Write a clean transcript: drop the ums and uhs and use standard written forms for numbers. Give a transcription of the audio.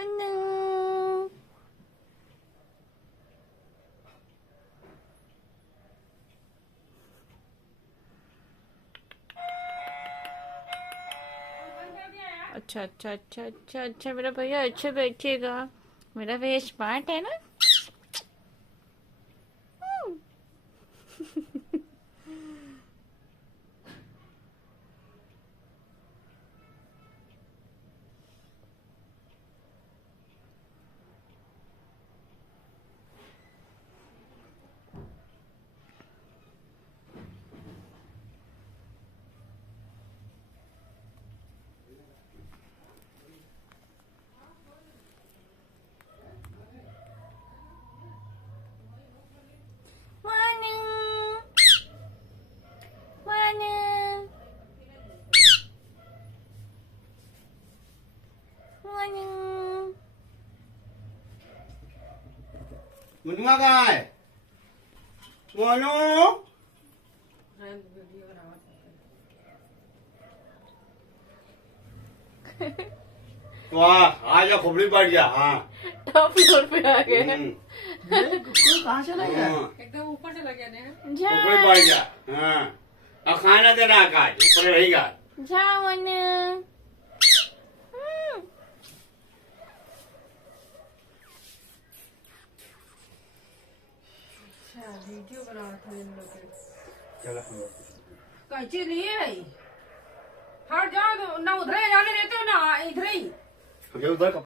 मनु। अच्छा अच्छा अच्छा अच्छा अच्छा, मेरा भैया अच्छा बैठेगा। मेरा भैया स्मार्ट है ना। मनुआ कहाँ है? मोनू तो आ जा, खोपड़ी बैठ जा। हाँ, टॉप फ्लोर पे आ गए। कहाँ चला गया? एकदम ऊपर चला गया ने। खोपड़ी बैठ जा। हाँ, अब खाना देना का ऊपर रहेगा। जाओ मनु। अच्छा वीडियो बना रहा था इन लोग के। चलो कैसे लिए भाई? हट जाओ तो ना उधर ही जाने देते हो ना इधर ही। उधर